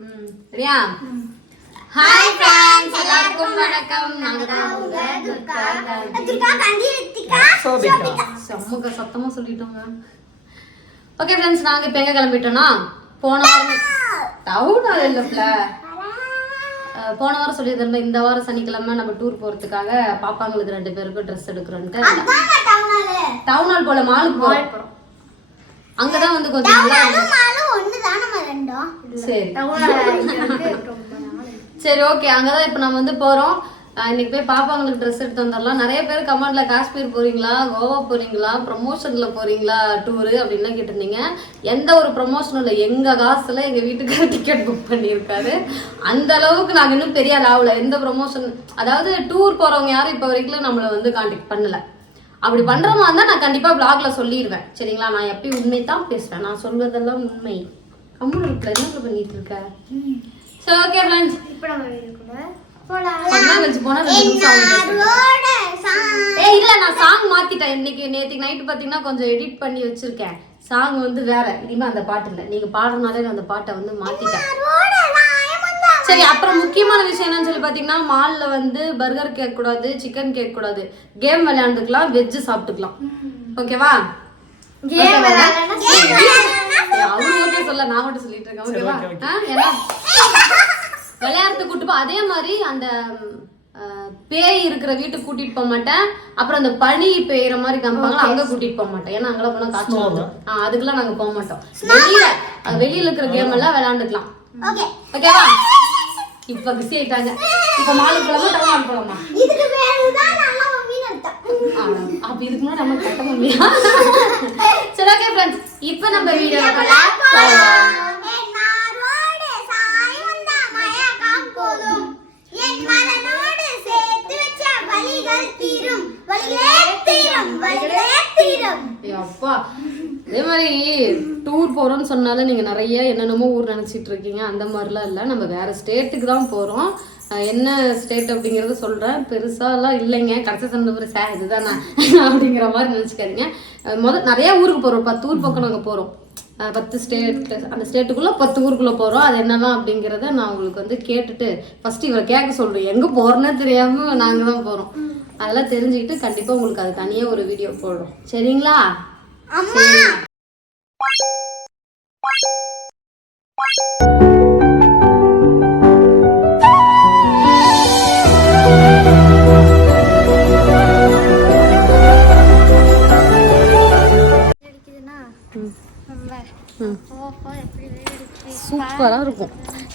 சரியா? Hi friends, எல்லாருக்கும் வணக்கம். நாங்க தான் உங்க துர்கா கண்டிரித்திகா சோபிகா. சமூக சத்தமா சொல்லிட்டோங்க. ஓகே ஃப்ரெண்ட்ஸ், நாங்க இப்ப எங்க கிளம்பிட்டோம்னா போன வாரம் டவுன் இல்லப்ல போன வாரம் சொல்லியிருந்தோம். இந்த வாரம் சனிக்கிழமை நம்ம டூர் போறதுக்காக பாப்பாங்களுக்கு 2 பேருக்கும் ட்ரெஸ் எடுக்கிறோன்ட்டு டவுன் ஹால் போல மாலுக்கு போறோம். அங்கதான் வந்து கொஞ்சம் சரி ஓகே, அங்கதான் இப்ப நம்ம வந்து போறோம். இன்னைக்கு போய் பாப்பாங்களுக்கு ட்ரெஸ் எடுத்து வந்துடலாம். நிறைய பேர் கமெண்ட்ல காஷ்மீர் போறீங்களா, கோவா போறீங்களா, ப்ரமோஷன்ல போறீங்களா டூரு அப்படின்லாம் கேட்டிருந்தீங்க. எந்த ஒரு ப்ரமோஷனும் இல்லை, எங்க காசுல எங்க வீட்டுக்கு டிக்கெட் புக் பண்ணியிருக்காரு. அந்த அளவுக்கு நாங்க இன்னும் பெரிய லாவில் எந்த ப்ரமோஷன், அதாவது டூர் போறவங்க யாரும் இப்ப வரைக்கும் நம்மளை வந்து கான்டாக்ட் பண்ணல. அப்படி பண்றமா இருந்தா நான் கண்டிப்பா பிளாக்ல சொல்லிடுவேன். சரிங்களா? நான் எப்பயும் உண்மை தான் பேசுவேன், நான் சொல்வதெல்லாம் உண்மை. கம்முனு இருக்கல, என்ன பண்ணிட்டு இருக்க? சரி ஓகே ஃப்ரெண்ட்ஸ், இப்போ நம்ம வீடியோக்குள்ள போலாம். இல்ல நான் சாங் மாத்திட்டேன். இன்னைக்கு நேத்துக்கு நைட்டு பாத்தீங்கன்னா கொஞ்சம் எடிட் பண்ணி வச்சிருக்கேன். சாங் வந்து வேற, இனிமே அந்த பாட்டு இல்லை. நீங்க பாடுறதுனால நான் அந்த பாட்டை வந்து மாத்திட்டேன். சரி, அப்புறம் முக்கியமான விஷயம் என்னன்னு சொல்லி பாத்தீங்கன்னா, மால்ல வந்து பர்கர் கேட்க கூடாது, சிக்கன் கேட்க கூடாது, கேம் விளையாண்டுக்கலாம், வெஜ் சாப்பிட்டுக்கலாம். ஓகேவா? அவரு ஓகே சொல்ல, நான் மட்டும் சொல்லிட்டு இருக்கேன். ஓகேவா? ஏன்னா விளையாடுறது கூட்டு போ. அதே மாதிரி அந்த பேய் இருக்கிற வீட்டுக்கு கூட்டிட்டு போக மாட்டேன். அப்புறம் அந்த பனி பெய்யற மாதிரி காமிப்பாங்க, அங்க கூட்டிட்டு போக மாட்டேன். ஏன்னா அங்கெல்லாம் போனா காய்ச்சல் வரும். அதுக்கெல்லாம் நாங்க போக மாட்டோம். வெளியில இருக்கிற கேம் எல்லாம் விளையாண்டுக்கலாம். ஓகேவா? இப்ப பிஸி ஆயிட்டாங்க. இப்ப மாலுக்கு போலாமா, டவுன் போலாமா? அப்ப இதுக்கு முன்னாடி நம்ம கட்ட முடியா? சரி ஓகே ஃப்ரெண்ட்ஸ், இப்ப நம்ம வீடியோ அதே மாதிரி டூர் போறோம்னு சொன்னால நீங்க நிறைய என்னென்னமோ ஊர் நினைச்சிட்டு இருக்கீங்க. அந்த மாதிரிலாம் இல்லை, நம்ம வேற ஸ்டேட்டுக்கு தான் போறோம். என்ன ஸ்டேட் அப்படிங்கறத சொல்றேன். பெருசாலாம் இல்லைங்க, கடைசி சொன்ன சார் இதுதானா அப்படிங்கிற மாதிரி நினைச்சுக்காதீங்க. முதல் நிறைய ஊருக்கு போறோம், 10 ஊர் பக்கம் நாங்க போறோம். 10 ஸ்டேட், அந்த ஸ்டேட்டுக்குள்ள 10 ஊருக்குள்ள போறோம். அது என்னலாம் அப்படிங்கிறத நான் உங்களுக்கு வந்து கேட்டுட்டு ஃபர்ஸ்ட் இவரை கேட்க சொல்றேன். எங்க போறேன்னு தெரியாம நாங்க தான் போறோம். அதெல்லாம் தெரிஞ்சுக்கிட்டு கண்டிப்பா உங்களுக்கு அது தனியா ஒரு வீடியோ போடுறோம். சரிங்களா? சூப்பரா இருக்கும்.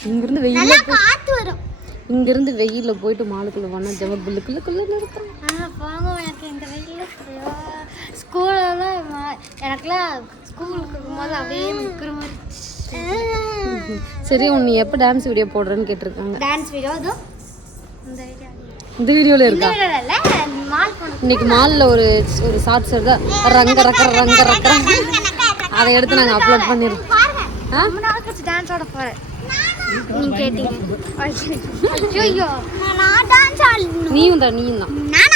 இங்கிருந்து வெயில காத்து வரும். இங்கிருந்து வெயில போயிட்டு மாலுக்குள்ள போனா ஜம புல்லுக்குள்ள நிறுத்தும். எனக்கு இந்த வெயில ஸ்கூல்லாம் எனக்குலாம் ஸ்கூலுக்கு இருக்கும்போது அப்படியே நிற்கிற மாதிரி. சரி, நீ எப்போ டான்ஸ் வீடியோ போடுறேன்னு கேட்டிருக்காங்க. டான்ஸ் வீடியோ இந்த வீடியோல இருக்கா? இன்னைக்கு மால்ல ஒரு ஷார்ட்ஸ் எடுத்தா ரங்க ரக்க ரங்க ரக்க, அதை எடுத்து நாங்கள் அப்லோட் பண்ணிடுறோம். டான்ஸோட போகிறேன் நீ கேட்டீங்க. நீயும் தான்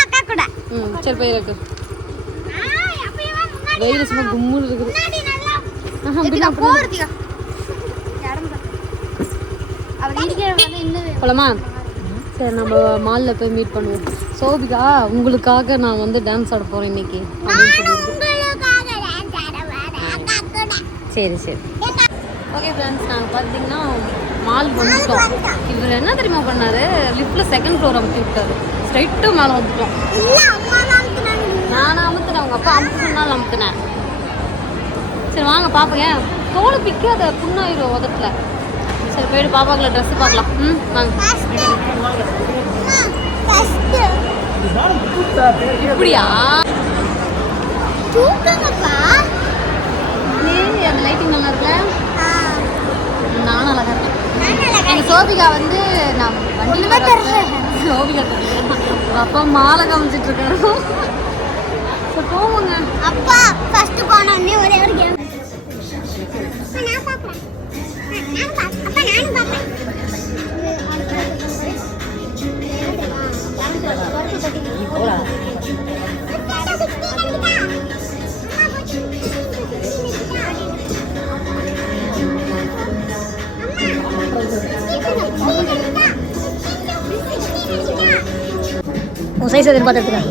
அக்கா கூட. சரி போய் இருக்கு. வெயில் சும்மா கும்முன்னு இருக்குது. போலாமா? சரி, நம்ம மாலில் போய் மீட் பண்ணுவோம். சோபிகா, உங்களுக்காக நான் வந்து டான்ஸ் ஆட போகிறேன் இன்னைக்கு. சரி சரி ஓகே ஃப்ரெண்ட்ஸ், நாங்கள் பார்த்தீங்கன்னா மால் வந்துட்டோம். இவர் என்ன தெரியுமா பண்ணாரு, லிஃப்ட்டில் 2nd ஃப்ளோர் அமுத்தி விட்டாரு. ஸ்ட்ரைட்டு மேலே வந்துட்டோம். நானும் அமுத்துனேன், அவங்க அப்பா அமுத்து சொன்னாலும் அமுத்துனேன். சரி வாங்க பார்ப்போம். ஏன் தோலை பிக்காத, புண்ணாயிரும் உதட்டில். சரி போயிட்டு பாப்பாக்குள்ள ட்ரெஸ் பார்க்கலாம். வாங்க. இப்படியா அந்த லைட்டிங் நல்லா இருக்குல்ல? நானும் அழகா இருக்கேன். எங்க சோபிகா வந்து நான் வண்டியில சோபிகா அப்பா மாலை காமிச்சிட்டு இருக்காரு. போவோங்க. அப்பா ஃபர்ஸ்ட் போனோடனே ஒரே ஒரு கேம். நான் பாப்பேன். அப்பா நானும் பாப்பேன். நீ போடா. உன் சைஸ் எதிர்பார்த்துருக்கா?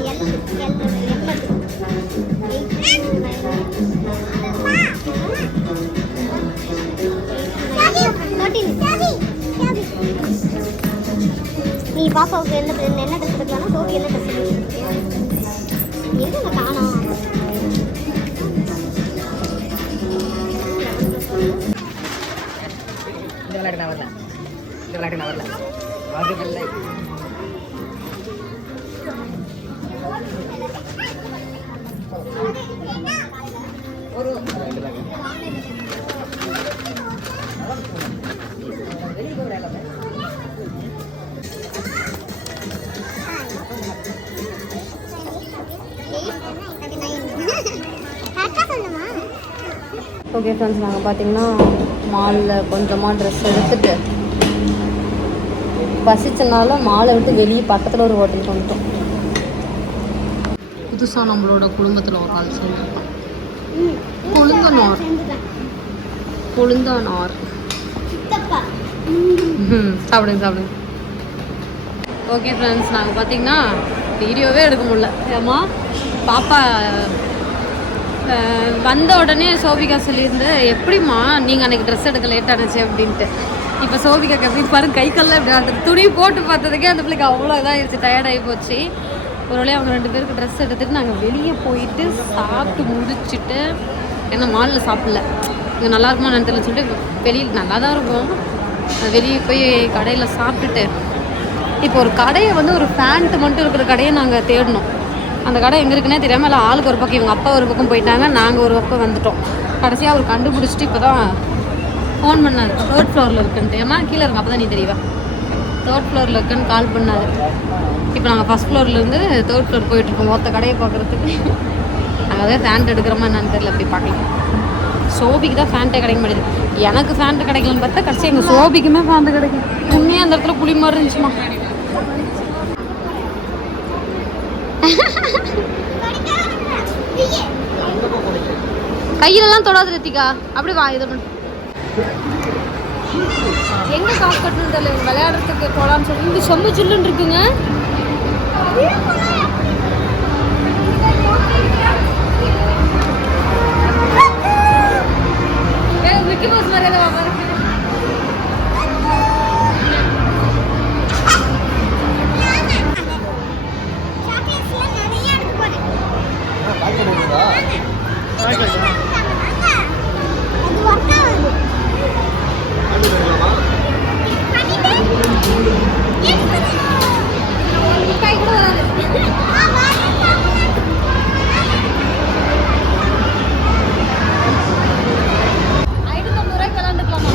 நீ பாப்பாவுக்கு என்ன ட்ரெஸ் எடுக்கலாம்னா சோஃபி என்ன ட்ரெஸ் எங்க காணோம்? இந்த விளையாட்டு நான் வரல, இந்த விளையாட்டு நான் வரல. அது இல்லை. ஒரு ஓகே ஃப்ரெண்ட்ஸ், நாங்கள் பார்த்தீங்கன்னா மாலில் கொஞ்சமாக ட்ரெஸ் எடுத்துகிட்டு பசிச்சனால மாலை விட்டு வெளியே பக்கத்தில் ஒரு ஹோட்டலுக்கு வந்துட்டோம். புதுசாக நம்மளோட குடும்பத்தில் ஒரு ஆள் சொல்லியிருக்கோம். கொழுந்தனார் சாப்பிடுங்க சாப்பிடுங்க. ஓகே ஃப்ரெண்ட்ஸ், நாங்கள் பார்த்தீங்கன்னா வீடியோவே எடுக்க முடியல. ஏமா பாப்பா வந்த உடனே சோபிகா சொல்லியிருந்து, எப்படிம்மா நீங்கள் அன்றைக்கி ட்ரெஸ் எடுக்க லேட் ஆனிச்சு அப்படின்ட்டு. இப்போ சோபிகாக்கு எப்படி பாருங்க, கை கல்லாம் இப்படி அந்த துணி போட்டு பார்த்ததுக்கே அந்த பிள்ளைக்கு அவ்வளோ இதாகிடுச்சு, டயர்டாகி போச்சு. ஒரு வேளையை அவங்க 2 பேருக்கு ட்ரெஸ் எடுத்துகிட்டு நாங்கள் வெளியே போயிட்டு சாப்பிட்டு முடிச்சுட்டு, ஏன்னா மாலில் சாப்பிடல, இங்கே நல்லா இருக்குமா நினைத்துல சொல்லிட்டு வெளியில் நல்லா தான் இருக்கும், வெளியே போய் கடையில் சாப்பிட்டுட்டு இப்போ ஒரு கடையை வந்து ஒரு ஃபேண்ட்டு மட்டும் இருக்கிற கடையை நாங்கள் தேடினோம். அந்த கடை எங்கே இருக்குன்னே தெரியாமல் எல்லாம் ஆளுக்கு ஒரு பக்கம், இவங்க அப்பா ஒரு பக்கம் போயிட்டாங்க, நாங்கள் ஒரு பக்கம் வந்துட்டோம். கடைசியாக அவர் கண்டுபிடிச்சிட்டு இப்போ தான் ஃபோன் பண்ணார், 3rd ஃப்ளோரில் இருக்குன்ட்டு. ஏமா கீழே இருங்க, அப்போ தான் நீ தெரியவா, 3rd ஃப்ளோரில் இருக்குன்னு கால் பண்ணார். இப்போ நாங்கள் 1st ஃப்ளோர்லேருந்து 3rd ஃப்ளோர் போயிட்டுருக்கோம் மொத்த கடையை பார்க்குறதுக்கு. நாங்கள் அதே ஃபேண்ட் எடுக்கிறோமா என்னன்னு தெரியல, அப்படி பார்க்கலாம். சோபிக்கு தான் ஃபேண்ட்டே கிடைக்க மாட்டேது, எனக்கு ஃபேண்ட்டு கிடைக்கலன்னு பார்த்தா கடைசி எங்கள் சோபிக்குமே ஃபேண்ட்டு கிடைக்கும். உண்மையாக அந்த இடத்துல புளி மாதிரி இருந்துச்சுமா. கையிலலாம் தொடாது ரத்திகா, அப்படி வா. இதை எங்க காசு கட்டணும் தெரியல, விளையாடுறதுக்கு போலான்னு சொல்லி இங்க செம்ம சில்லுன்னு இருக்குங்க. மிக்கி மவுஸ் மாதிரி ஏதாவது ₹590 விளாண்டுக்கலாமா?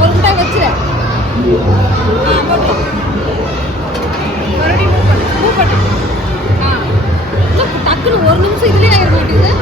ஒரு மிட்டாய் வச்சிரு. போட்டு மறுபடியும் மூவ் பண்ணு. டக்குன்னு ஒரு நிமிஷம் இதுலயே ஆயிட மாட்டேங்குது.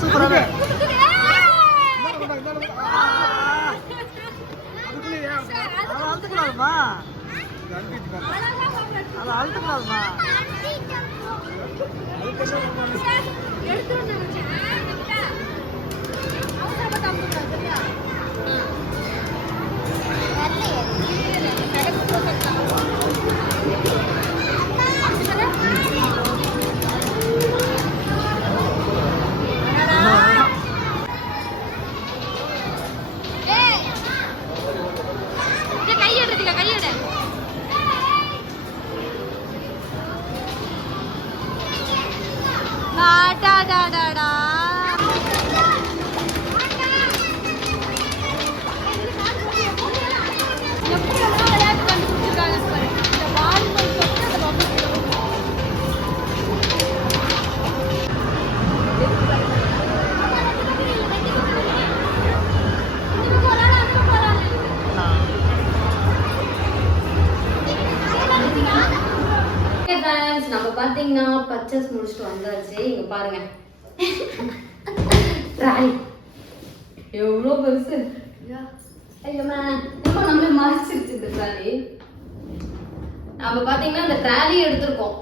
சூப்பராக அழுத்துக்கூடாதுமா, அதை அழுத்துக்கூடாதுமா. நம்ம பாத்தீங்கன்னா பர்ச்சேஸ் முடிச்சுட்டு வந்தாச்சு. இங்க பாருங்க ட்ராலி எவ்வளோ பெருசு. ஐயோம்மா இப்போ நம்மளே மறைச்சிருச்சு இந்த ட்ராலி. நம்ம பாத்தீங்கன்னா இந்த ட்ராலி எடுத்திருக்கோம்,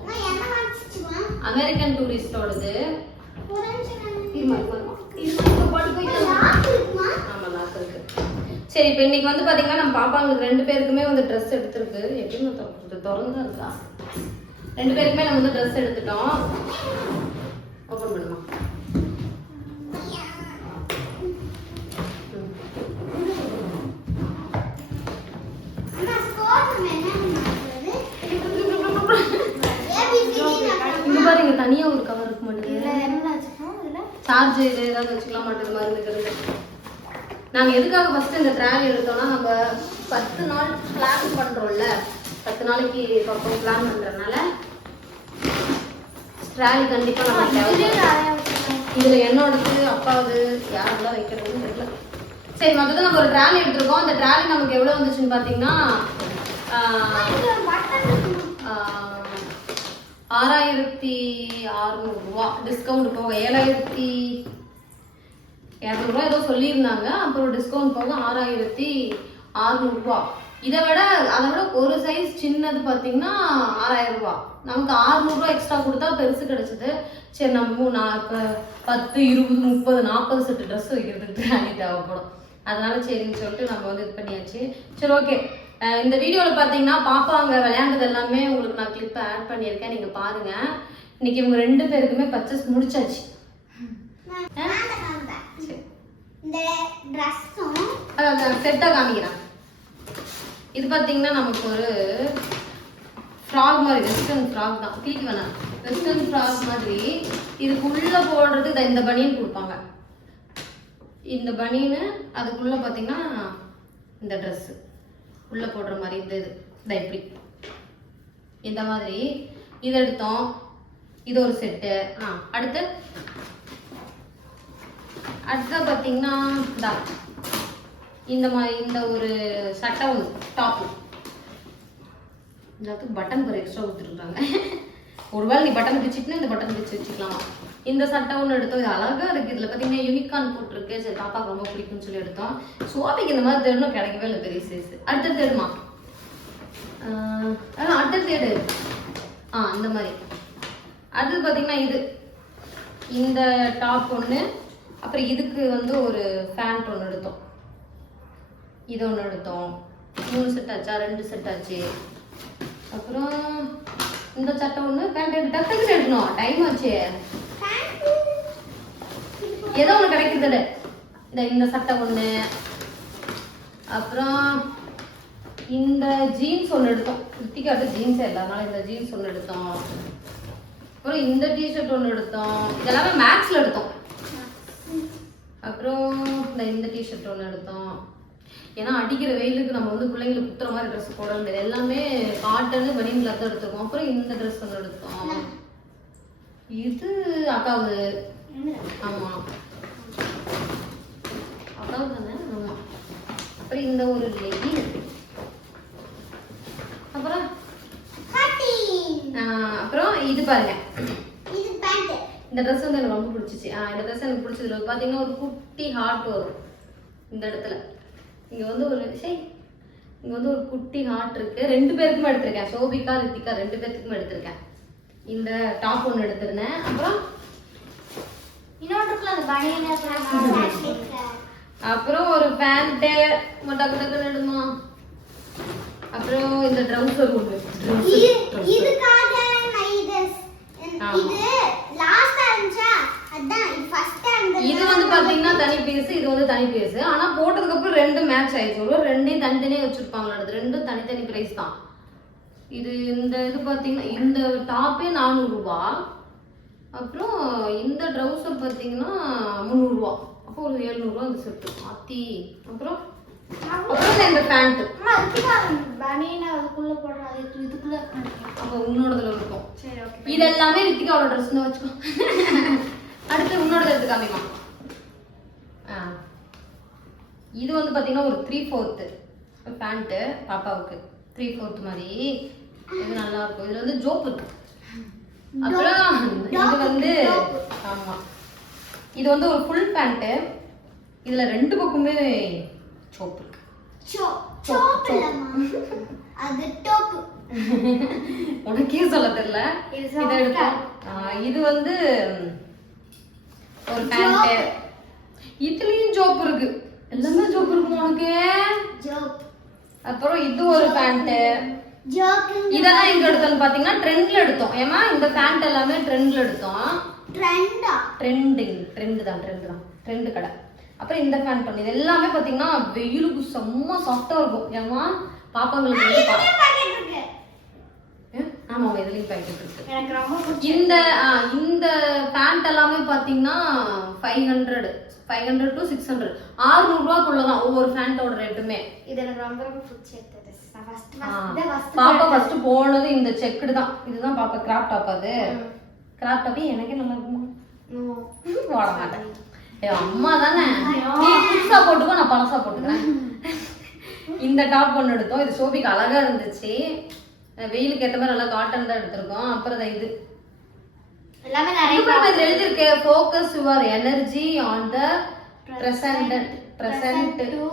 அமெரிக்கன் டூரிஸ்டோடது. சரி, இப்போ இன்னைக்கு வந்து பாத்தீங்கன்னா நம்ம பாப்பாங்களுக்கு 2 பேருக்குமே வந்து ட்ரெஸ் எடுத்திருக்கு. எப்படின்னு திறந்து இருக்கா, 2 பேருக்குமே நம்ம வந்து ட்ரெஸ் எடுத்துட்டோம். ஓப்பன் பண்ணுமா? இங்க பாருங்க, தனியா ஒரு கவர் இருக்க மாட்டேங்குது. சார்ஜ் இது ஏதாவது வச்சுக்கலாம் மாட்டேங்குது, மருந்துக்கிறது. நாங்க எதுக்காக ஃபர்ஸ்ட் இந்த ட்ராலி எடுத்தோம்னா, நம்ம 10 நாள் பிளான் பண்றோம்ல, 10 நாளைக்கு பக்கம் பிளான் பண்றதுனால ட்ராலி கண்டிப்பா நம்ம தேவை. இதுல என்னோடது அப்பாவது யாரெல்லாம் வைக்கிறதுன்னு தெரியல. சரி, மொத்தத்தில் நம்ம ஒரு ட்ராலி எடுத்திருக்கோம். அந்த ட்ராலி நமக்கு எவ்வளோ வந்துச்சுன்னு பார்த்தீங்கன்னா 6600 ரூபா டிஸ்கவுண்ட் போக 7200 ரூபா ஏதோ சொல்லியிருந்தாங்க. அப்புறம் டிஸ்கவுண்ட் போக 6600 ரூபா. அதை விட ஒரு சைஸ் சின்னது பார்த்தீங்கன்னா 6000 ரூபா. நமக்கு 600 ரூபா எக்ஸ்ட்ரா கொடுத்தா பெருசு கிடைச்சது. சரி, நம்ம 10, 20, 30, 40 செட்டு ட்ரெஸ் வைக்கிறதுக்கு ட்ராலி தேவைப்படும். அதனால சரின்னு சொல்லிட்டு நம்ம வந்து இது பண்ணியாச்சு. சரி, ஓகே. இந்த வீடியோவில் பார்த்தீங்கன்னா பாப்பா அங்கே விளையாண்டது எல்லாமே உங்களுக்கு நான் கிளிப் ஆட் பண்ணியிருக்கேன், நீங்கள் பாருங்க. இன்னைக்கு இவங்க 2 பேருக்குமே பர்ச்சேஸ் முடிச்சாச்சு. செட்டாக காமிக்கிறேன். இது பார்த்தீங்கன்னா நமக்கு ஒரு ஃப்ராக் மாதிரி, வெஸ்டர்ன் ஃப்ராக் தான். தீக்கு வேணாம், வெஸ்டர்ன் ஃப்ராக் மாதிரி. இதுக்குள்ளே போடுறது இந்த பனியன் கொடுப்பாங்க. இந்த பனியனு அதுக்குள்ளே பார்த்தீங்கன்னா இந்த ட்ரெஸ்ஸு உள்ளே போடுற மாதிரி இந்த இது இப்படி இந்த மாதிரி இது எடுத்தோம். இது ஒரு செட்டு. அடுத்து பார்த்தீங்கன்னா இந்த மாதிரி இந்த ஒரு சட்டை ஒன்று, டாப்பு. எல்லாத்துக்கும் பட்டன் ஒரு எக்ஸ்ட்ரா கொடுத்துருக்காங்க. ஒருவேளை நீ பட்டன் பிடிச்சிட்டுனா இந்த பட்டன் பிடிச்சி வச்சுக்கலாமா. இந்த சட்டை ஒன்று எடுத்தோம். இது அழகாக இருக்குது. இதில் பார்த்தீங்கன்னா யூனிகார்ன் போட்டிருக்கு. சரி, பாப்பாவுக்கு ரொம்ப பிடிக்கும்னு சொல்லி எடுத்தோம். சோபிக்கு இந்த மாதிரி தேடணும், கிடைக்கவே இல்லை பெரிய சைஸ். அடுத்த தேடுமா? அடுத்த தேடு. இந்த மாதிரி. அடுத்தது பார்த்தீங்கன்னா இந்த டாப் ஒன்று. அப்புறம் இதுக்கு வந்து ஒரு பேண்ட் ஒன்று எடுத்தோம். இது ஒன்று எடுத்தோம். 3 செட் ஆச்சா? 2 செட் ஆச்சு. அப்புறம் இந்த சட்டை ஒன்று, பேண்ட் டக்குன்னு எடுக்கணும், டைம் ஆச்சு. ஏதோ ஒன்று கிடைக்குது. இந்த சட்டை ஒன்று. அப்புறம் இந்த ஜீன்ஸ் ஒன்று எடுத்தோம். குத்திக்காட்டு ஜீன்ஸே இல்லை, அதனால இந்த ஜீன்ஸ் ஒன்று எடுத்தோம். அப்புறம் இந்த டிஷர்ட் ஒன்று எடுத்தோம். இதெல்லாமே மேக்ஸில் எடுத்தோம். அப்புறம் இந்த டிஷர்ட் ஒன்று எடுத்தோம். ஏன்னா அடிக்கிற வெயிலுக்கு நம்ம வந்து பிள்ளைங்களுக்கு குத்துற மாதிரி ட்ரெஸ் போட முடியாது. எல்லாமே காட்டனு பனியன் கிளாத் எடுத்துருக்கோம். அப்புறம் இந்த ட்ரெஸ் ஒன்று எடுத்தோம். இது அக்காவு. ஆமாம், அக்காவு தானே. ஆமாம். அப்புறம் இந்த ஒரு லெகின். அப்புறம் அப்புறம் இது பாருங்க, இது பேண்ட். இந்த ட்ரெஸ் வந்து எனக்கு ரொம்ப பிடிச்சிச்சு. இந்த ட்ரெஸ் எனக்கு பிடிச்சதுல பார்த்தீங்கன்னா ஒரு குட்டி ஹார்ட் வரும் இந்த இடத்துல. இங்கே வந்து ஒரு குட்டி ஹார்ட் இருக்கு. 2 பேருக்குமே எடுத்திருக்கேன், சோபிகா ரித்திகா 2 பேருக்குமே எடுத்திருக்கேன். இந்த டாப் ஒன்று எடுத்திருந்தேன். அப்புறம் இன்னொருக்குள்ள அந்த பனியன் அப்புறம் ஒரு பேண்ட்டு டக்கு டக்குன்னு எடுமா. அப்புறம் இந்த ட்ரவுசர் ஒன்று. இதுக்காக நான் இது லாஸ்ட் இருந்துச்சா, அதான் இது ஃபர்ஸ்ட் டைம். இது வந்து பாத்தீங்கன்னா தனி பீஸ், இது வந்து தனி பீஸ். ஆனா போட்டதுக்கு அப்புறம் 2 மேட்ச் ஆயிடுச்சு. ஒரு 2 தனித்தனியே வச்சிருப்பாங்க, 2 தனித்தனி பிரைஸ் தான். இது இந்த இது பாத்தீங்கன்னா இந்த டாப்பே 400 ரூபாய். அப்புறம் இந்த ட்ரவுசர் பாத்தீங்கன்னா 300 ரூபாய். அப்போ ஒரு 700 ரூபாய் அந்த செட்டு மாத்தி. அப்புறம் இந்த பேண்ட் பனியன் அதுக்குள்ள போடுறது, இதுக்குள்ள அப்போ உன்னோடதுல இருக்கும். சரி ஓகே. இது எல்லாமே ரித்திகாவோட ட்ரெஸ்னு வச்சுக்கோ. அடுத்து உன்னோடது எடுத்து காமிமா. இது வந்து பாத்தீங்கன்னா ஒரு 3/4 பேண்ட் பாப்பாவுக்கு, 3/4 மாதிரி. இது நல்லா இருக்கும். இதுல வந்து ஜோப் இருக்கு. அப்புறம் இது வந்து ஆமா, இது வந்து ஒரு ஃபுல் பேண்ட். இதுல 2 பக்கமே சோப் இருக்கு. சோப் இல்லம்மா, அது டாப். உனக்கே சொல்ல தெரியல. இதை எடுத்தோம். இது வந்து ஒரு பேண்ட். இதுலயும் ஜோப் இருக்கு, எல்லாமே ஜோப் இருக்கு உனக்கு. ஜோப். அப்புறம் இது ஒரு பேண்ட். இதெல்லாம் எங்க எடுத்தோம்னு பாத்தீங்கன்னா ட்ரெண்ட்ல எடுத்தோம். ஏமா இந்த பேண்ட் எல்லாமே ட்ரெண்ட்ல எடுத்தோம். ட்ரெண்ட் கடை. அப்புறம் இந்த பேண்ட் ஒன்று. இது எல்லாமே பாத்தீங்கன்னா வெயிலுக்கு செம்ம சாஃப்டா இருக்கும். ஏமா பாப்பாங்களுக்கு வந்து ஆமா இதுலயும் பேக்கெட் இருக்கு. எனக்கு ரொம்ப இந்த பேண்ட் எல்லாமே பாத்தீங்கன்னா 500 to 600 600 ரூபாய்க்குள்ளதான் ஒவ்வொரு பேண்டோட ரேட்டுமே. இது எனக்கு ரொம்ப பிடிச்சிருக்கு. பாப்பா ஃபர்ஸ்ட் போனது இந்த செக்குடு தான். இதுதான் பாப்பா கிராப் டாப். அது கிராப் டாப் எனக்கே நல்லா இருக்குமா? போட மாட்டேன். அம்மா தானே, நீ புதுசா போட்டுக்கோ, நான் பழசா போட்டுக்கிறேன். இந்த டாப் ஒன்று எடுத்தோம். இது சோபிக்கு அழகா இருந்துச்சு. வெயிலுக்கு ஏற்ற மாதிரி நல்லா காட்டன் தான் எடுத்திருக்கோம். அப்புறம் இது எல்லாமே நிறைய எழுதிருக்கு, focus your energy on the present to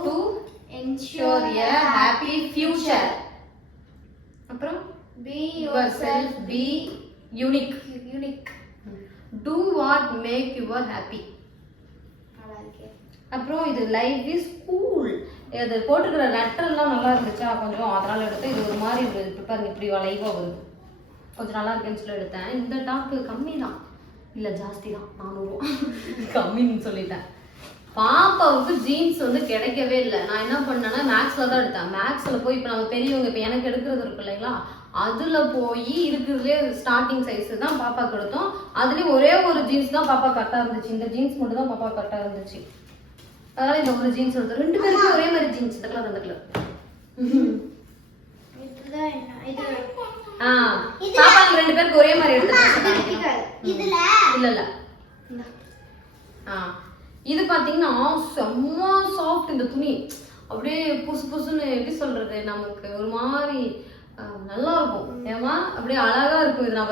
ensure a happy future. அப்புறம் be yourself, be unique, do what make you happy. அப்புறம் இது லைஃப் இஸ் கூல். இது போட்டுக்கிற லெட்டர்லாம் நல்லா இருந்துச்சா கொஞ்சம், அதனால எடுத்தேன். இது ஒரு மாதிரி பாருங்க, இப்படி லைவாக வருது, கொஞ்சம் நல்லா இருக்குன்னு சொல்லி எடுத்தேன். இந்த டாப்பு கம்மி தான், இல்லை ஜாஸ்தி தான், 400 ரூபா. கம்மின்னு சொல்லிட்டேன். பாப்பாவுக்கு ஜீன்ஸ் வந்து கிடைக்கவே இல்லை. நான் என்ன பண்ணேன்னா மேக்ஸில் தான் எடுத்தேன். மேக்ஸில் போய் இப்போ நம்ம பெரியவங்க, இப்போ எனக்கு எடுக்கிறது இருக்கு இல்லைங்களா, அதில் போய் இருக்கிறதுலே ஸ்டார்டிங் சைஸ் தான் பாப்பாவுக்கு எடுத்தோம். அதுலேயும் ஒரே ஒரு ஜீன்ஸ் தான் பாப்பா கரெக்டாக இருந்துச்சு. இந்த ஜீன்ஸ் மட்டும் தான் பாப்பா கரெக்டாக இருந்துச்சு. அதனால இந்த ஒரு ஜீன்ஸ் எடுத்தோம். 2 பேருக்கும் ஒரே மாதிரி ஜீன்ஸ். இந்த கலர் அந்த கலர். பாப்பா 2 பேருக்கு ஒரே மாதிரி எடுத்துருக்கேன். இல்ல இது பாத்தீங்கன்னா செம்ம சாஃப்ட். இந்த துணி அப்படியே புசு புசுன்னு எப்படி சொல்றது, நமக்கு ஒரு மாதிரி நல்லா இருக்கும். ஏமா அப்படியே அழகா இருக்கும். இது நான்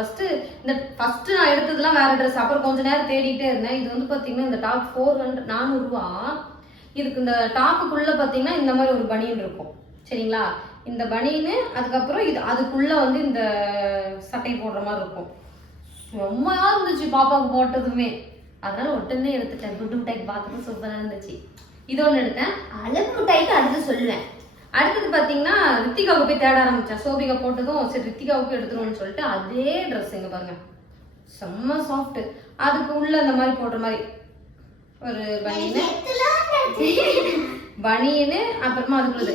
ஃபர்ஸ்ட் நான் எடுத்ததுலாம் வேற ட்ரெஸ். அப்புறம் கொஞ்ச நேரம் தேடிட்டே இருந்தேன். இது வந்து பாத்தீங்கன்னா இந்த டாப் 400 ரூபாய். இதுக்கு இந்த டாப்புக்குள்ள பாத்தீங்கன்னா இந்த மாதிரி ஒரு பனியன் இருக்கும் சரிங்களா. இந்த பனியனு அதுக்கப்புறம் இது அதுக்குள்ள வந்து இந்த சட்டை போடுற மாதிரி இருக்கும். செம்மையா இருந்துச்சு பாப்பாவுக்கு போட்டதுமே. அதனால ஒட்டுன்னே எடுத்துட்டேன். குட்டு மிட்டாய்க்கு பார்த்துட்டு சூப்பராக இருந்துச்சு. இது ஒன்று எடுத்தேன். அழகு மிட்டாய்க்கு அடுத்து சொல்லுவேன். அடுத்தது பார்த்தீங்கன்னா ரித்திகாவுக்கு போய் தேட ஆரம்பித்தேன். சோபிகா போட்டதும் சரி ரித்திகாவுக்கு எடுத்துருவோம்னு சொல்லிட்டு அதே ட்ரெஸ் இங்கே பாருங்க, செம்ம சாஃப்ட். அதுக்கு உள்ள அந்த மாதிரி போடுற மாதிரி ஒரு பனியனு அப்புறமா அதுக்குள்ளது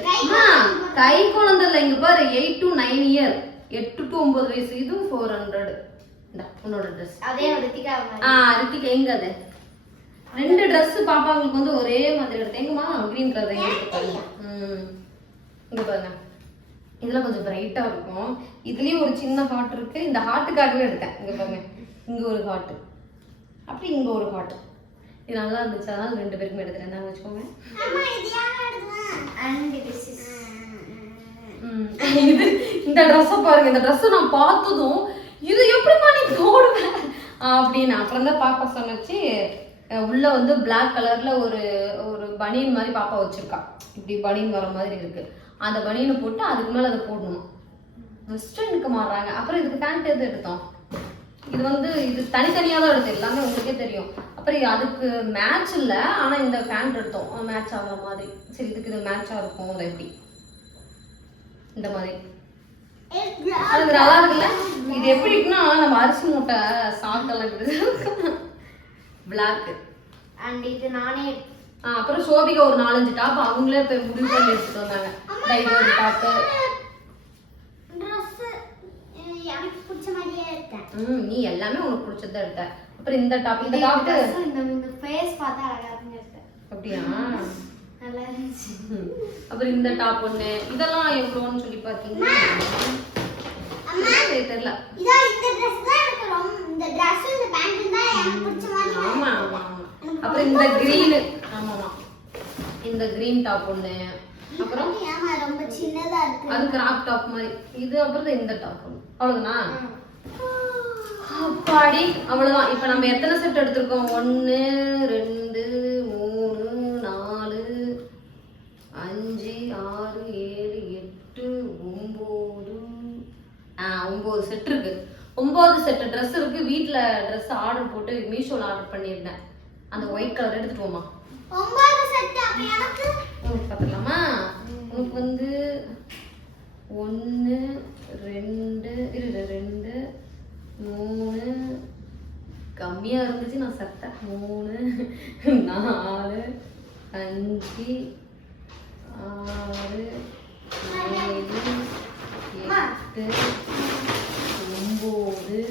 கை குழந்தை இல்லை. இங்கே பாரு 8 to 9 இயர், 8 to 9 வயசு. இதுவும் 400. உன்னோட ட்ரெஸ் அதே ரித்திகா ரித்திகா எங்க அது 2 ட்ரெஸ் பாப்பாங்களுக்கு வந்து ஒரே மாதிரி எடுத்தேன். எங்கம்மா கிரீன் கலர் எங்க இருக்கு பாருங்க. இங்க பாருங்க, இதெல்லாம் கொஞ்சம் பிரைட்டா இருக்கும். இதுலயும் ஒரு சின்ன ஹார்ட் இருக்கு. இந்த ஹார்ட்டுக்காகவே எடுத்தேன். இங்க பாருங்க, இங்க ஒரு ஹார்ட், அப்படி இங்க ஒரு ஹார்ட். இது நல்லா இருந்துச்சு, அதனால 2 பேருக்கும் எடுத்துட்டேன் வச்சுக்கோங்க. இந்த ட்ரெஸ்ஸை பாருங்க. இந்த ட்ரெஸ்ஸை நான் பார்த்ததும் இது எப்படிமா நீ போடுவேன் அப்படின்னு. அப்புறம் தான் பாப்பா சொன்னச்சு உள்ள வந்து பிளாக் கலர்ல ஒரு ஒரு பனியன் மாதிரி பாப்பா வச்சிருக்கா. இப்படி பனியன் வர மாதிரி இருக்கு. அந்த பனியனை போட்டு அதுக்கு மேல அதை போடணும். வெஸ்டர்னுக்கு மாறுறாங்க. அப்புறம் இதுக்கு பேண்ட் எது எடுத்தோம்? இது வந்து இது தனித்தனியாக தான் எடுத்தோம், எல்லாமே உங்களுக்கே தெரியும். அப்புறம் அதுக்கு மேட்ச் இல்லை, ஆனால் இந்த பேண்ட் எடுத்தோம் மேட்ச் ஆகிற மாதிரி. சரி இதுக்கு இது மேட்சாக இருக்கும். அதை எப்படி இந்த மாதிரி அது நல்லா இருக்குல்ல? இது எப்படி இருக்குன்னா நம்ம அரிசி மூட்டை சாக்கெல்லாம் இருக்குது பிளாக்கு. அண்ட் இது நானே அப்புறம் சோபிகா ஒரு 4-5 டாப் அவங்களே இப்போ முடிவு பண்ணி எடுத்துட்டு வந்தாங்க. டைவர் டாப்பு எனக்கு பிடிச்ச மாதிரியே எடுத்தேன். நீ எல்லாமே உனக்கு பிடிச்சதா எடுத்த. அப்புறம் இந்த டாப் இந்த ஃபேஸ் பார்த்தா அழகா இருந்துச்சு. அப்படியா? நல்லா இருந்துச்சு. அப்புறம் இந்த டாப் ஒண்ணு. இதெல்லாம் எவ்வளோன்னு சொல்லி பார்த்தீங்கன்னா தெரியல. இதோ இந்த Dress தான் எனக்கு ரொம்ப இந்த Dress இந்த பேண்ட் தான் எனக்கு பிடிச்ச மாதிரி. ஆமா ஆமா ஆமா. அப்புறம் இந்த கிரீன். ஆமாமா இந்த கிரீன் டாப் ஒண்ணு. அப்புறம் ஆமா ரொம்ப சின்னதா இருக்கு. அது கிராப் டாப் மாதிரி. இது அப்புறம் இந்த டாப் ஒண்ணு. அவ்வளவுதானா? அப்பாடி அவ்வளவுதான். இப்போ நம்ம எத்தனை செட் எடுத்திருக்கோம்? 1 2 3 4 5 6 7 8 9 செட் இருக்கு. 9 செட் ட்ரெஸ் இருக்கு. வீட்ல ட்ரெஸ் ஆர்டர் போட்டு மீஷோல ஆர்டர் பண்ணியிருந்தேன். அந்த ஒயிட் கலர் எடுத்துட்டு போமா. 9 செட். அப்ப எனக்கு உனக்கு பார்த்துக்கலாமா? உனக்கு வந்து 1 2 2 3 கம்மியா இருந்துச்சு. நான் சட்டேன் 3 4 5 6 7 8 9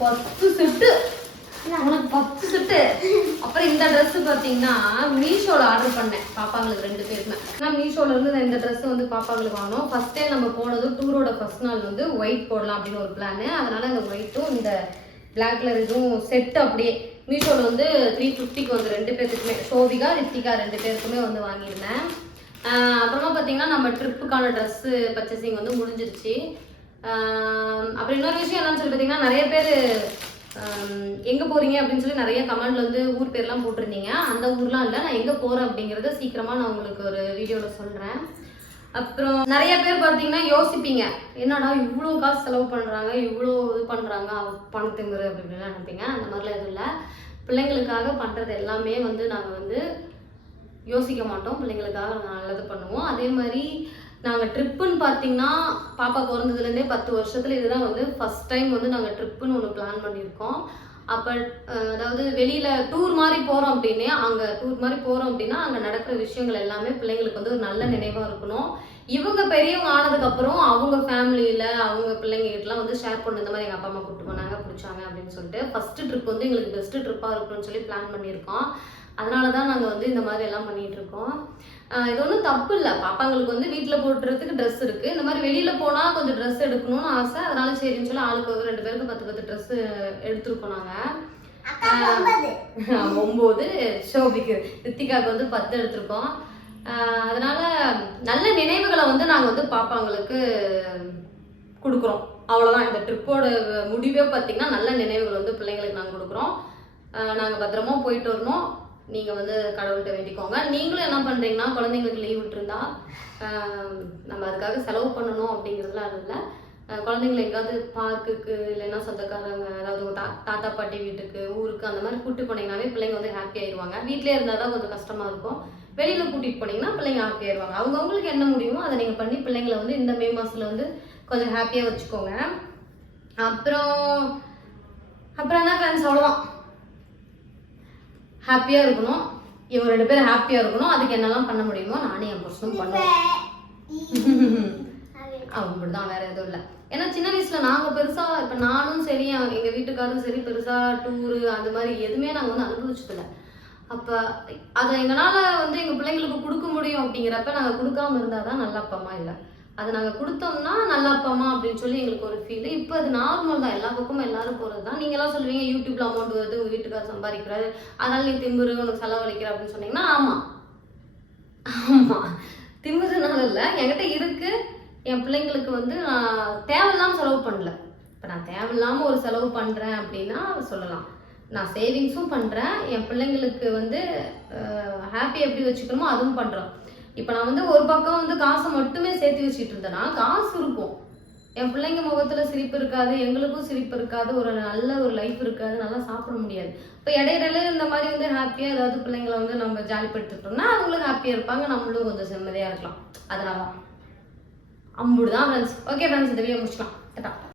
10 செட்டு. உனக்கு 10 செட்டு. அப்புறம் இந்த ட்ரெஸ் பார்த்தீங்கன்னா மீஷோல ஆர்டர் பண்ணேன் பாப்பாங்களுக்கு 2 பேருக்குமே. நான் மீஷோல இருந்து இந்த ட்ரெஸ் வந்து பாப்பாங்களுக்கு வாங்கினோம். ஃபர்ஸ்ட் டைம் நம்ம போனது டூரோட ஃபர்ஸ்ட் நாள் வந்து ஒயிட் போடலாம் அப்படின்னு ஒரு பிளான். அதனால இந்த ஒயிட்டும் இந்த பிளாக் கலர் இதுவும் செட் அப்படியே மீஷோல வந்து 350க்கு வந்து 2 பேருக்குமே, சோபிகா ரித்திகா 2 பேருக்குமே வந்து வாங்கியிருந்தேன். அப்புறமா பார்த்தீங்கன்னா நம்ம ட்ரிப்புக்கான ட்ரெஸ்ஸு பர்ச்சேசிங் வந்து முடிஞ்சிருச்சு. அப்புறம் இன்னொரு விஷயம் என்னன்னு சொல்லி பார்த்தீங்கன்னா நிறைய பேர் எங்கே போகிறீங்க அப்படின்னு சொல்லி நிறைய கமெண்ட்ல வந்து ஊர் பேர்லாம் போட்டிருந்தீங்க. அந்த ஊர்லாம் இல்லை, நான் எங்கே போகிறேன் அப்படிங்கிறத சீக்கிரமாக நான் உங்களுக்கு ஒரு வீடியோவில் சொல்கிறேன். அப்புறம் நிறைய பேர் பார்த்தீங்கன்னா யோசிப்பீங்க, என்னடா இவ்வளோ காசு செலவு பண்ணுறாங்க, இவ்வளோ இது பண்ணுறாங்க, பணத்துங்குற அப்படின்லாம் நினைப்பீங்க. அந்த மாதிரிலாம் எதுவும் இல்லை. பிள்ளைங்களுக்காக பண்ணுறது எல்லாமே வந்து நாங்கள் வந்து யோசிக்க மாட்டோம். பிள்ளைங்களுக்காக நாங்கள் நல்லது பண்ணுவோம். அதே மாதிரி நாங்கள் ட்ரிப்புன்னு பார்த்தீங்கன்னா பாப்பா பிறந்ததுலேருந்தே 10 வருஷத்தில் இதுதான் வந்து ஃபஸ்ட் டைம் வந்து நாங்கள் ட்ரிப்புன்னு ஒன்று பிளான் பண்ணியிருக்கோம். அப்போ அதாவது வெளியில் டூர் மாதிரி போகிறோம் அப்படின்னே, அங்கே டூர் மாதிரி போகிறோம் அப்படின்னா அங்கே நடக்கிற விஷயங்கள் எல்லாமே பிள்ளைங்களுக்கு வந்து ஒரு நல்ல நினைவாக இருக்கணும். இவங்க பெரியவங்க ஆனதுக்கப்புறம் அவங்க ஃபேமிலியில் அவங்க பிள்ளைங்ககிட்டலாம் வந்து ஷேர் பண்ண, இந்த மாதிரி எங்கள் அப்பா அம்மா கூப்பிட்டு போனாங்க பிடிச்சாங்க அப்படின்னு சொல்லிட்டு ஃபஸ்ட்டு ட்ரிப் வந்து எங்களுக்கு பெஸ்ட்டு ட்ரிப்பாக இருக்கணும்னு சொல்லி பிளான் பண்ணியிருக்கோம். அதனால தான் நாங்கள் வந்து இந்த மாதிரி எல்லாம் பண்ணிகிட்டு இருக்கோம். இது ஒன்றும் தப்பு இல்லை. பாப்பாங்களுக்கு வந்து வீட்டில் போட்டுறதுக்கு ட்ரெஸ் இருக்குது. இந்த மாதிரி வெளியில் போனால் கொஞ்சம் ட்ரெஸ் எடுக்கணும்னு ஆசை. அதனால சரின்னு சொல்லி ஆளுக்கு 2 பேருக்கு 10 ட்ரெஸ்ஸு எடுத்துருக்கோம். நாங்கள் 9, ஷோபிக்கு ரித்திகாவுக்கு வந்து 10 எடுத்திருக்கோம். அதனால நல்ல நினைவுகளை வந்து நாங்கள் வந்து பாப்பாங்களுக்கு கொடுக்குறோம். அவ்வளோதான். இந்த ட்ரிப்போட முடிவே பார்த்தீங்கன்னா நல்ல நினைவுகள் வந்து பிள்ளைங்களுக்கு நாங்கள் கொடுக்குறோம். நாங்கள் பத்திரமா போயிட்டு வரணும். நீங்கள் வந்து கடவுள்கிட்ட வேண்டிக்கோங்க. நீங்களும் என்ன பண்ணுறீங்கன்னா குழந்தைங்களுக்கு லீவ் விட்டுருந்தா நம்ம அதுக்காக செலவு பண்ணணும் அப்படிங்கிறதுலாம் அது இல்லை. குழந்தைங்களை எங்கேயாவது பார்க்குக்கு இல்லைன்னா சொந்தக்காரங்க அதாவது தாத்தா பாட்டி வீட்டுக்கு ஊருக்கு அந்த மாதிரி கூப்பிட்டு போனீங்கன்னாவே பிள்ளைங்க வந்து ஹாப்பி ஆயிடுவாங்க. வீட்டிலே இருந்தால் தான் கொஞ்சம் கஷ்டமாக இருக்கும். வெளியில் கூட்டிகிட்டு போனீங்கன்னா பிள்ளைங்க ஹாப்பி ஆயிடுவாங்க. அவங்கவுங்களுக்கு என்ன முடியுமோ அதை நீங்கள் பண்ணி பிள்ளைங்களை வந்து இந்த மே மாதத்தில் வந்து கொஞ்சம் ஹாப்பியாக வச்சுக்கோங்க. அப்புறம் என்ன ஃப்ரெண்ட்ஸ், அவ்வளோதான். ஹாப்பியாக இருக்கணும். இவங்க 2 பேரும் ஹாப்பியாக இருக்கணும். அதுக்கு என்னெல்லாம் பண்ண முடியுமோ நானே என் பர்சனும் பண்ணுவேன். அப்படிதான், வேற எதுவும் இல்லை. ஏன்னா சின்ன வயசுல நாங்கள் பெருசாக இப்போ நானும் சரி எங்கள் வீட்டுக்காரும் சரி பெருசாக டூரு அந்த மாதிரி எதுவுமே நாங்கள் வந்து அனுபவிச்சதில்ல. அப்போ அதை எங்களால் வந்து எங்கள் பிள்ளைங்களுக்கு கொடுக்க முடியும் அப்படிங்கிறப்ப நாங்கள் கொடுக்காம இருந்தால் தான் நல்ல அப்பா அம்மா இல்லை. அதை நாங்கள் கொடுத்தோம்னா நல்ல அப்பா அம்மா அப்படின்னு சொல்லி எங்களுக்கு ஒரு ஃபீல். இப்போ அது நார்மல் தான், எல்லா பக்கமும் எல்லாரும் போகிறது தான். நீங்களாம் சொல்லுவீங்க யூடியூப்ல அமௌண்ட் வருது, உங்கள் வீட்டுக்காரர் சம்பாதிக்கிறாரு, அதனால நீ திம்புரு உனக்கு செலவழிக்கிற அப்படின்னு சொன்னீங்கன்னா ஆமாம் திம்புறதுனால இல்லை, என்கிட்ட இருக்கு. என் பிள்ளைங்களுக்கு வந்து நான் தேவையில்லாமல் செலவு பண்ணல. இப்போ நான் தேவையில்லாமல் ஒரு செலவு பண்ணுறேன் அப்படின்னா சொல்லலாம். நான் சேவிங்ஸும் பண்ணுறேன், என் பிள்ளைங்களுக்கு வந்து ஹாப்பி எப்படி வச்சுக்கணுமோ அதுவும் பண்ணுறேன். இப்போ நான் வந்து ஒரு பக்கம் வந்து காசை மட்டுமே சேர்த்து வச்சுட்டு இருந்தேன்னா காசு இருக்கும், என் பிள்ளைங்க முகத்தில் சிரிப்பு இருக்காது, எங்களுக்கும் சிரிப்பு இருக்காது, ஒரு நல்ல ஒரு லைஃப் இருக்காது, நல்லா சாப்பிட முடியாது. இப்போ இடையில இந்த மாதிரி வந்து ஹாப்பியாக ஏதாவது பிள்ளைங்களை வந்து நம்ம ஜாலிப்படுத்திட்டோம்னா அவங்களும் ஹாப்பியாக இருப்பாங்க, நம்மளும் கொஞ்சம் செம்மதியாக இருக்கலாம். அதனால அம்புடு தான் ஃப்ரெண்ட்ஸ். ஓகே ஃப்ரெண்ட்ஸ், இந்த வீடியோ முடிச்சுக்கலாம்.